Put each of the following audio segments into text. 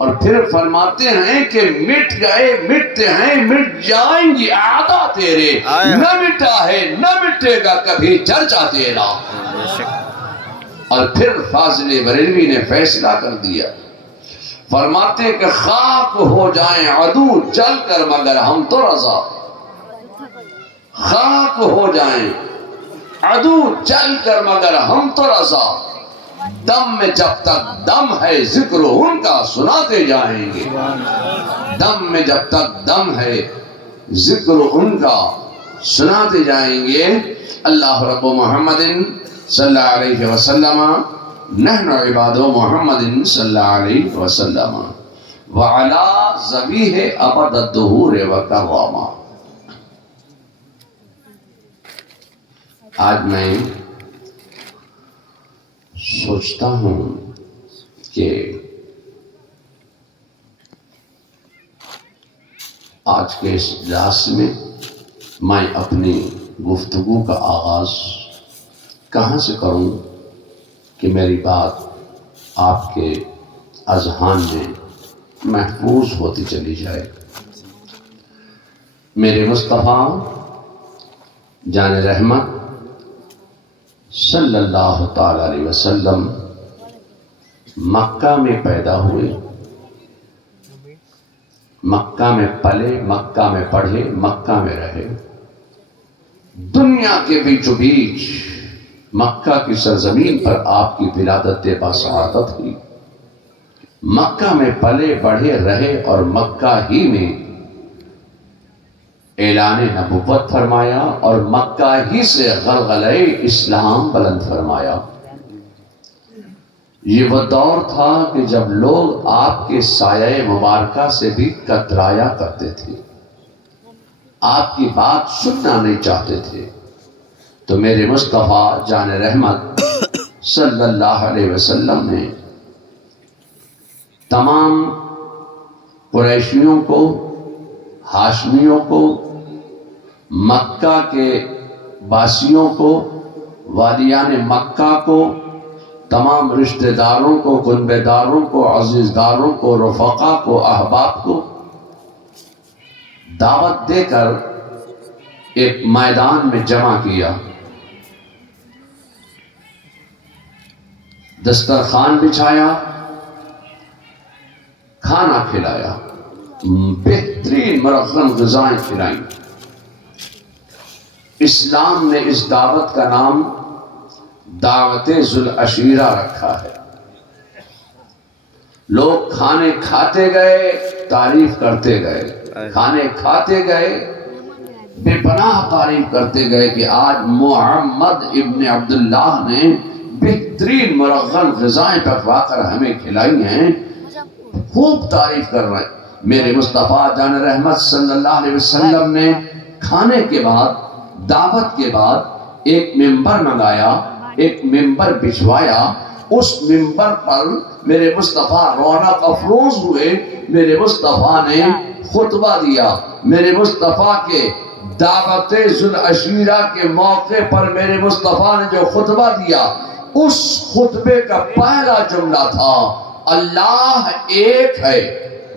اور پھر فرماتے ہیں کہ مٹ گئے مٹتے ہیں مٹ جائیں گی اعدا تیرے، نہ مٹا ہے نہ مٹے گا کبھی چرچا تیرا۔ اور پھر فاضل بریلوی نے فیصلہ کر دیا، فرماتے ہیں کہ خاک ہو جائیں عدو چل کر مگر ہم تو رضا، خاک ہو جائیں عدو چل کر مگر ہم تو رضا، دم میں جب تک دم ہے ذکر ان کا سناتے جائیں گے، دم میں جب تک دم ہے ذکر ان کا سناتے جائیں گے۔ اللہ رب محمد صلی اللہ علیہ وسلم نحن عباد محمد صلی اللہ علیہ وسلم وعلی ذبیح ابد الدہور وکرما۔ آج میں سوچتا ہوں کہ آج کے اس اجلاس میں اپنی گفتگو کا آغاز کہاں سے کروں کہ میری بات آپ کے اذہان میں محفوظ ہوتی چلی جائے۔ میرے مصطفیٰ جان رحمت صلی اللہ تعالی علیہ وسلم مکہ میں پیدا ہوئے، مکہ میں پلے، مکہ میں پڑھے، مکہ میں رہے، دنیا کے بیچو بیچ مکہ کی سرزمین پر آپ کی ولادت باسعادت ہوئی، مکہ میں پلے بڑھے رہے اور مکہ ہی میں اعلان نبوت فرمایا اور مکہ ہی سے غلغلہ اسلام بلند فرمایا۔ یہ وہ دور تھا کہ جب لوگ آپ کے سایہ مبارکہ سے بھی کترایا کرتے تھے، آپ کی بات سننا نہیں چاہتے تھے، تو میرے مصطفیٰ جان رحمت صلی اللہ علیہ وسلم نے تمام قریشیوں کو، ہاشمیوں کو، مکہ کے باسیوں کو، والیان مکہ کو، تمام رشتہ داروں کو، کنبے داروں کو، عزیزداروں کو، رفقا کو، احباب کو دعوت دے کر ایک میدان میں جمع کیا، دسترخوان بچھایا، کھانا کھلایا، بہترین مرغن غذائیں کھلائیں۔ اسلام نے اس دعوت کا نام دعوت ذو العشیرہ رکھا ہے۔ لوگ کھانے کھاتے گئے، تعریف کرتے گئے، کھانے کھاتے گئے، بے پناہ تعریف کرتے گئے کہ آج محمد ابن عبداللہ نے بہترین مرغن غذائیں پکوا کر ہمیں کھلائی ہیں، خوب تعریف کر رہے ہیں۔ میرے مصطفیٰ جان رحمت صلی اللہ علیہ وسلم نے کھانے کے بعد، دعوت کے بعد ایک ممبر منگایا، ایک ممبر بچھوایا، اس ممبر پر میرے مصطفیٰ رونق افروز ہوئے، میرے مصطفیٰ نے خطبہ دیا۔ میرے مصطفیٰ کے دعوت ذو العشیرہ کے موقع پر میرے مصطفیٰ نے جو خطبہ دیا، اس خطبے کا پہلا جملہ تھا اللہ ایک ہے،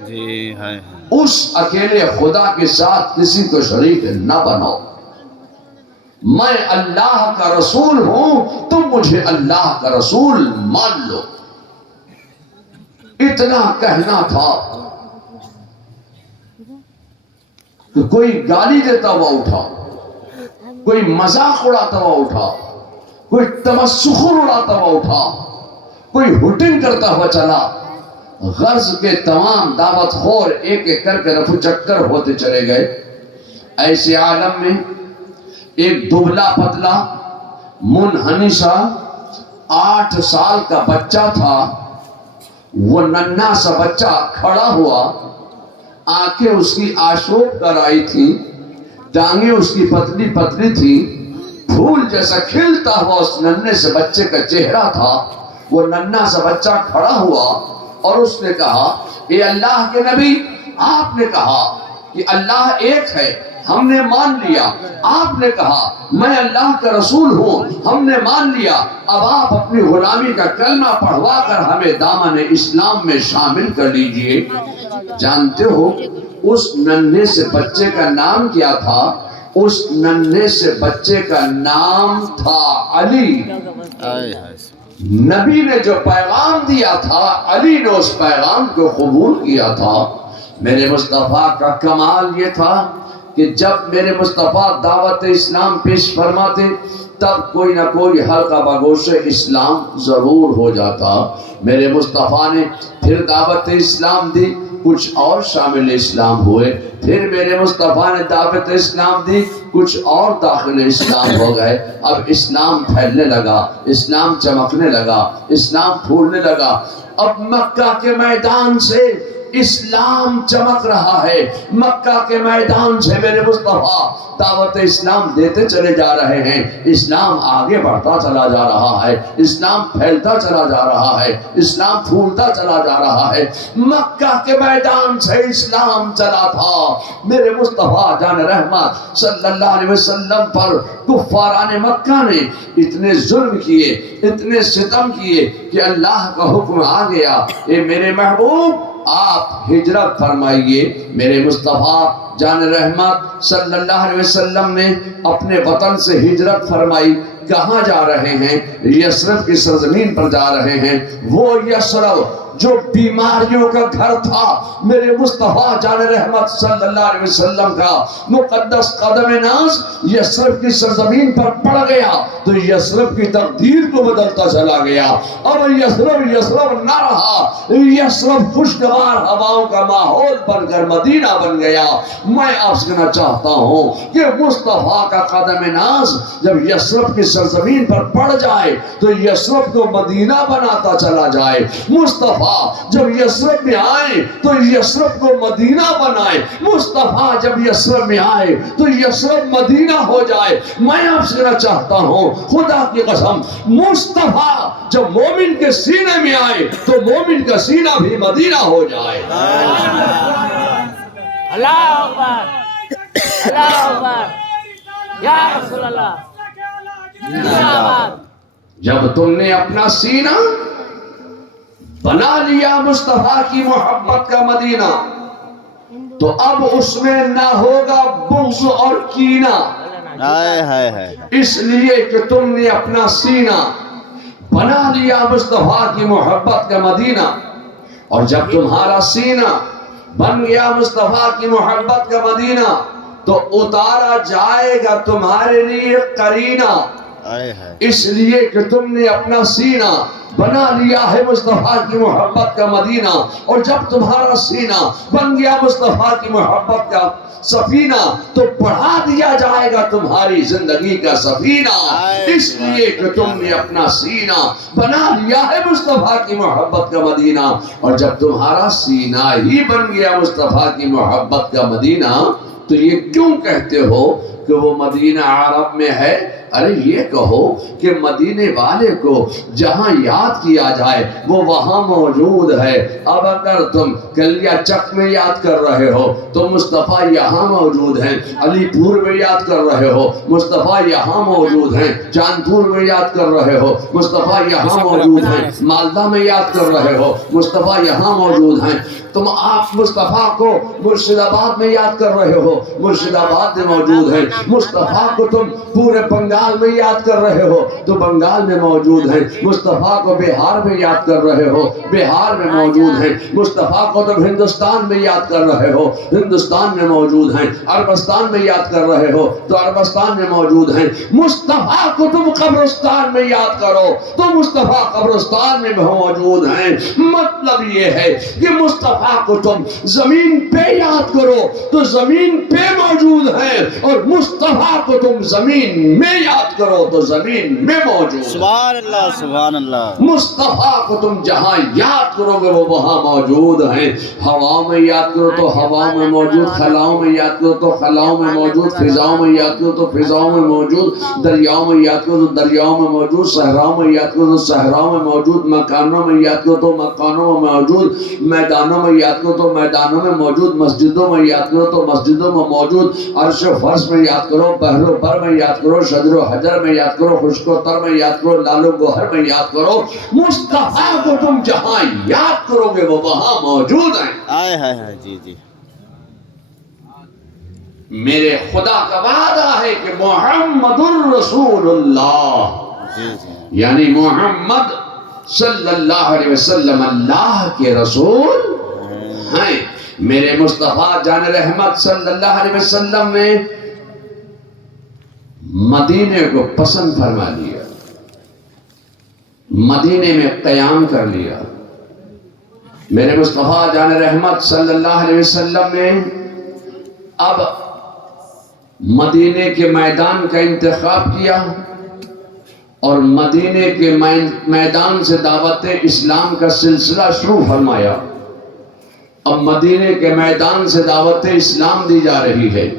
جی ہے، اس اکیلے خدا کے ساتھ کسی کو شریک نہ بناؤ، میں اللہ کا رسول ہوں، تم مجھے اللہ کا رسول مان لو۔ اتنا کہنا تھا کہ کوئی گالی دیتا ہوا اٹھا، کوئی مذاق اڑاتا ہوا اٹھا، کوئی تمسخر اڑاتا ہوا اٹھا، کوئی ہوٹنگ کرتا ہوا چلا۔ غرض کے تمام دعوت خور ایک ایک کر کے رفو چکر ہوتے چلے گئے۔ ایسے عالم میں ایک دبلا پتلا منحنی سا 8 سال کا بچہ تھا، وہ ننھا سا بچہ کھڑا ہوا، آنکھیں اس کی آشوب کر آئی تھی، ٹانگیں اس کی پتلی پتلی تھی، پھول جیسا کھلتا ہوا اس ننھے سے بچے کا چہرہ تھا۔ وہ ننھا سا بچہ کھڑا ہوا اور اس نے کہا اے اللہ کے نبی، آپ نے کہا کہ اللہ ایک ہے، ہم نے مان لیا. آپ نے کہا میں اللہ کا رسول ہوں, ہم نے مان لیا. اب آپ اپنی غلامی کا کلمہ پڑھوا کر ہمیں دامن اسلام میں شامل کر لیجئے. جانتے ہو اس ننھے سے بچے کا نام کیا تھا؟ اس ننھے سے بچے کا نام تھا علی. نبی نے جو پیغام دیا تھا, علی نے اس پیغام کو قبول کیا تھا. میرے مصطفیٰ کا کمال یہ تھا کہ جب میرے مصطفیٰ دعوت اسلام پیش فرماتے تب کوئی نہ کوئی حلقہ بگوش اسلام ضرور ہو جاتا. میرے مصطفیٰ نے پھر دعوت اسلام دی, کچھ اور شامل اسلام ہوئے. پھر میرے مصطفیٰ نے دعوت اسلام دی, کچھ اور داخل اسلام ہو گئے. اب اسلام پھیلنے لگا, اسلام چمکنے لگا, اسلام پھولنے لگا. اب مکہ کے میدان سے اسلام چمک رہا ہے. مکہ کے میدان سے میرے مصطفیٰ دعوت اسلام دیتے چلے جا رہے ہیں. اسلام آگے بڑھتا چلا جا رہا ہے, اسلام پھیلتا چلا جا رہا ہے, اسلام پھولتا چلا جا رہا ہے. مکہ کے میدان سے اسلام چلا تھا. میرے مصطفیٰ جان رحمت صلی اللہ علیہ وسلم پر کفاران مکہ نے اتنے ظلم کیے, اتنے ستم کیے کہ اللہ کا حکم آ گیا, اے میرے محبوب آپ ہجرت فرمائیے. میرے مصطفیٰ جان رحمت صلی اللہ علیہ وسلم نے اپنے وطن سے ہجرت فرمائی. کہاں جا رہے ہیں؟ یثرب کی سرزمین پر جا رہے ہیں. وہ یثرب جو بیماریوں کا گھر تھا, میرے مصطفیٰ جان رحمت صلی اللہ علیہ وسلم کا مقدس قدم ناز یثرب کی سرزمین پر پڑ گیا تو یثرب کی تقدیر کو بدلتا چلا گیا. اب یثرب نہ رہا, یثرب خوشگوار ہواؤں کا ماحول بن کر مدینہ بن گیا. میں آپ سے کہنا چاہتا ہوں کہ مصطفیٰ کا قدم ناز جب یثرب کی سرزمین پر پڑ جائے تو یثرب کو مدینہ بناتا چلا جائے. مصطفیٰ جب یثرب میں آئے تو یثرب کو مدینہ بنائے. مصطفیٰ جب یثرب میں آئے تو یثرب مدینہ ہو جائے. میں آپ سے کہنا چاہتا ہوں خدا کی قسم, مصطفیٰ جب مومن کے سینے میں آئے تو مومن کا سینہ بھی مدینہ ہو جائے. اللہ اکبر, اللہ اکبر, یا رسول اللہ. جب تم نے اپنا سینہ بنا لیا مصطفیٰ کی محبت کا مدینہ تو اب اس میں نہ ہوگا بغض اور کینہ. اس لیے کہ تم نے اپنا سینہ بنا لیا مصطفیٰ کی محبت کا مدینہ. اور جب تمہارا سینہ بن گیا مصطفیٰ کی محبت کا مدینہ تو اتارا جائے گا تمہارے لیے قرینہ. اس لیے کہ تم نے اپنا سینہ بنا لیا ہے مصطفیٰ کی محبت کا مدینہ. اور جب تمہارا سینہ بن گیا مصطفیٰ کی محبت کا سفینہ تو بڑھا دیا جائے گا تمہاری زندگی کا سفینہ. اس لیے کہ تم نے اپنا سینہ بنا لیا ہے مصطفیٰ کی محبت کا مدینہ. اور جب تمہارا سینہ ہی بن گیا مصطفیٰ کی محبت کا مدینہ تو یہ کیوں کہتے ہو کہ وہ مدینہ عرب میں ہے؟ ارے یہ کہو کہ مدینے والے کو جہاں یاد کیا جائے وہ وہاں موجود ہے. اب اگر تم کلیا چک میں یاد کر رہے ہو تو مصطفیٰ یہاں موجود ہیں. علی پور میں یاد کر رہے ہو مصطفیٰ یہاں موجود ہیں. چاندپور میں یاد کر رہے ہو مصطفیٰ یہاں موجود ہیں. مالدہ میں یاد کر رہے ہو مصطفیٰ یہاں موجود ہیں. تم آپ مصطفیٰ کو مرشد آباد میں یاد کر رہے ہو مرشد آباد میں موجود ہیں. مصطفیٰ کو تم پورے بنگال میں یاد کر رہے ہو تو بنگال میں موجود ہیں. مصطفیٰ کو بہار میں یاد کر رہے ہو بہار میں موجود ہیں. مصطفیٰ کو تم ہندوستان میں یاد کر رہے ہو ہندوستان میں موجود ہیں. عربستان میں یاد کر رہے ہو تو عربستان میں موجود ہیں. مصطفیٰ کو تم قبرستان میں یاد کرو تو مصطفیٰ قبرستان میں موجود ہیں. مطلب یہ ہے کہ مصطفیٰ کو تم زمین پہ یاد کرو تو زمین پہ موجود ہیں اور مصطفیٰ کو تم زمین میں یاد کرو تو زمین میں موجود. سبحان اللہ سبحان اللہ. مصطفیٰ کو تم جہاں یاد کرو گے وہ وہاں موجود ہیں. ہواؤں میں یاد کرو تو ہواؤں میں موجود, خلاؤں میں یاد کرو تو خلاؤں میں موجود, فضاؤں میں یاد کرو تو فضاؤں میں موجود, دریاؤں میں یاد کرو تو دریاؤں میں موجود, صحراؤں میں یاد کرو تو صحراؤں میں موجود, مکانوں میں یاد کرو تو مکانوں میں میں موجود میدانوں میں یاد کرو تو میدانوں میں موجود، مسجدوں میں یاد کرو تو مسجدوں میں موجود، عرش و فرش میں یاد کرو، بحر و بر میں یاد کرو، شجر و حجر میں یاد کرو، خشک و تر میں یاد کرو، لال و گوہر میں یاد کرو، مصطفیٰ کو تم جہاں یاد کرو گے وہ وہاں موجود ہیں۔ آئے ہائے جی جی۔ میرے خدا کا وعدہ ہے کہ محمد الرسول اللہ، جی جی یعنی محمد صلی اللہ علیہ وسلم اللہ کے رسول ہیں۔ میرے مصطفیٰ جان رحمت صلی اللہ علیہ وسلم نے مدینے کو پسند فرما لیا، مدینے میں قیام کر لیا۔ میرے مصطفیٰ جان رحمت صلی اللہ علیہ وسلم نے اب مدینے کے میدان کا انتخاب کیا اور مدینے کے میدان سے دعوت اسلام کا سلسلہ شروع فرمایا۔ اب مدینے کے میدان سے دعوت اسلام دی جا رہی ہے۔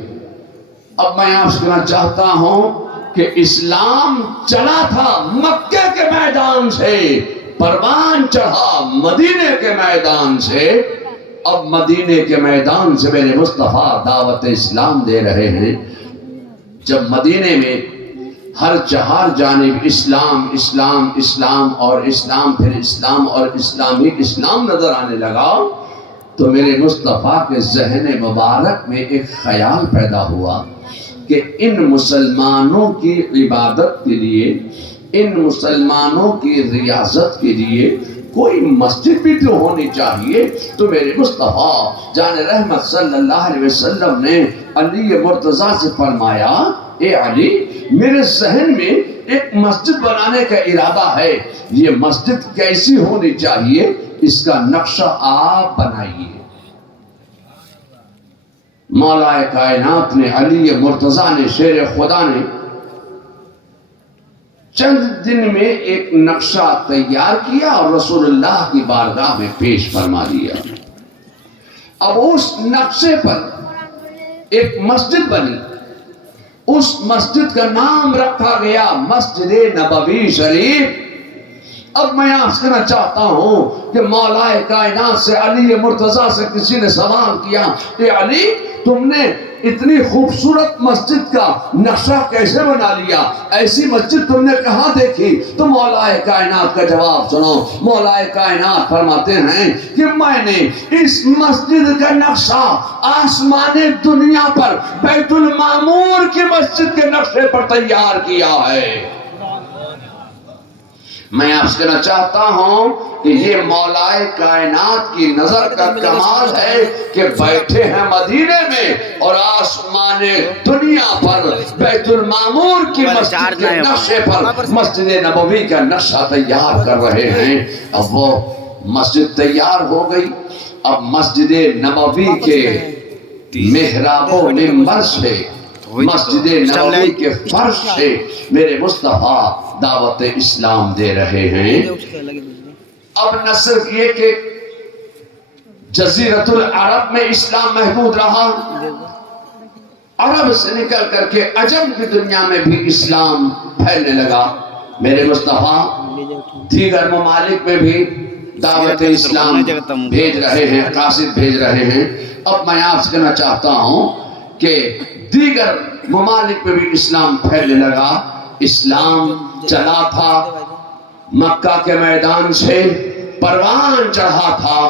اب میں آپ سے کہنا چاہتا ہوں کہ اسلام چلا تھا مکے کے میدان سے، پروان چڑھا مدینے کے میدان سے، اب مدینے کے میدان سے میرے مصطفیٰ دعوت اسلام دے رہے ہیں۔ جب مدینے میں ہر چہار جانب اسلام اسلام اسلام اور اسلام، پھر اسلام اور اسلام ہی اسلام نظر آنے لگا، تو میرے مصطفیٰ کے ذہن مبارک میں ایک خیال پیدا ہوا کہ ان مسلمانوں کی عبادت کے لیے، ان مسلمانوں کی ریاضت کے لیے کوئی مسجد بھی تو ہونی چاہیے۔ تو میرے مصطفیٰ جان رحمت صلی اللہ علیہ وسلم نے علی مرتضیٰ سے فرمایا، اے علی، میرے ذہن میں ایک مسجد بنانے کا ارادہ ہے، یہ مسجد کیسی ہونی چاہیے، اس کا نقشہ آپ بنائیے۔ مولا کائنات نے، علی مرتضیٰ نے، شیر خدا نے چند دن میں ایک نقشہ تیار کیا اور رسول اللہ کی بارگاہ میں پیش فرما دیا۔ اب اس نقشے پر ایک مسجد بنی، اس مسجد کا نام رکھا گیا مسجد نبوی شریف۔ اب میں آپ سے کہنا چاہتا ہوں کہ مولا کائنات سے، علی مرتضیٰ سے کسی نے سوال کیا کہ علی، تم نے اتنی خوبصورت مسجد کا نقشہ کیسے بنا لیا، ایسی مسجد تم نے کہاں دیکھی؟ تو مولا کائنات کا جواب سنو۔ مولا کائنات فرماتے ہیں کہ میں نے اس مسجد کا نقشہ آسمان دنیا پر بیت المعمور کی مسجد کے نقشے پر تیار کیا ہے۔ میں آپ سے کہنا چاہتا ہوں کہ یہ مولا کائنات کی نظر کا کمال ہے کہ بیٹھے ہیں مدینے میں اور آسمان دنیا پر بیت المعمور کی مسجد کے نقشے پر مسجد نبوی کا نقشہ تیار کر رہے ہیں۔ اب وہ مسجد تیار ہو گئی۔ اب مسجد نبوی کے محراب و منبر سے، مسجد نبوی کے فرش سے میرے مصطفیٰ دعوت اسلام دے رہے ہیں۔ اب نہ صرف یہ کہ جزیرۃ العرب میں اسلام محفوظ رہا، عرب سے نکل کر کے عجم کی دنیا میں بھی اسلام پھیلنے لگا۔ میرے مصطفیٰ دیگر ممالک میں بھی دعوت اسلام بھیج رہے ہیں، قاصد بھیج رہے ہیں۔ اب میں آپ سے کہنا چاہتا ہوں کہ دیگر ممالک میں بھی اسلام پھیلنے لگا۔ اسلام چلا تھا مکہ کے میدان سے، پروان چڑھا تھا